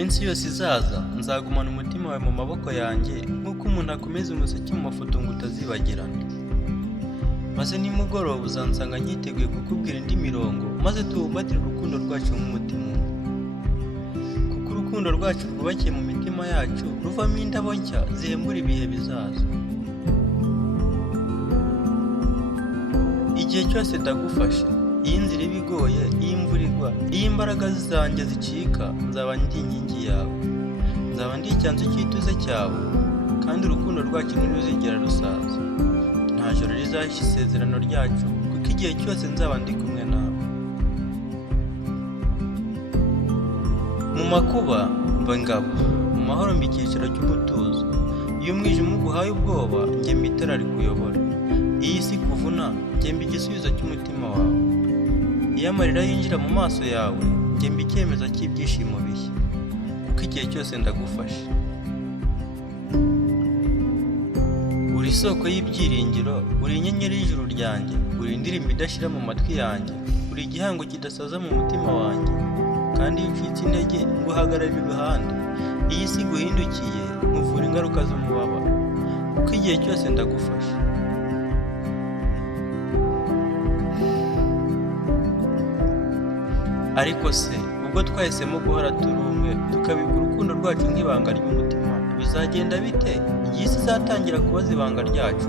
minsi yose izaza nzagumana umutima wawe mu maboko yanjye nk'uko umuntu akomeza umuseke mu mafoto ngo utazibagirana. Maze nimugoroba uzansanga nkiteguye kukubwira indi mirongo, maze tubumbatire urukundo rwacu nk'umutima umwe. Kuko urukundo rwacu rwubakiye mu mitima yacu ruvamo indabo nshya zihembura ibihe bizaza. Igihe cyose ndagufashe, iyo inzira iba igoye, iyo imvura igwa, iyo imbaraga zanjye zicika, nzaba ndi inkingi yawe, nzaba ndi icyanzu cy'ituze cyawe, kandi urukundo rwacu ntiruzigera rusaza. Nta joro rizahisha isezerano ryacu, kuko igihe cyose nzaba ndi kumwe nawe. Mu makuba mba ingabo, mu mahoro mba icyiciro cy'umutuzo. Iyo umwijima uguhaye ubwoba, njye mba itara rikuyobora. Iyo isi ikuvuna, njye mba igisubizo cy'umutima wawe. Iyo amarira yinjira mu maso yawe, njye mba icyemezo cy'ibyishimo bishya, kuko igihe cyose ndagufashe. Uri isoko y'ibyiringiro, uri inyenyeri y'ijuru ryanjye, uri indirimbo idashira mu matwi yanjye, uri igihango kidasaza mu mutima wanjye, kandi iyo ucitse intege nguhagararira iruhande. Iyo isi iguhindukiye, nkuvura ingaruka z'umubabaro, kuko igihe cyose ndagufashe. Ariko se ubwo twahisemo guhora turi umwe, tukabika urukundo rwacu nk'ibanga ry'umutima, bizagenda bite igihe isi izatangira kubaza ibanga ryacu?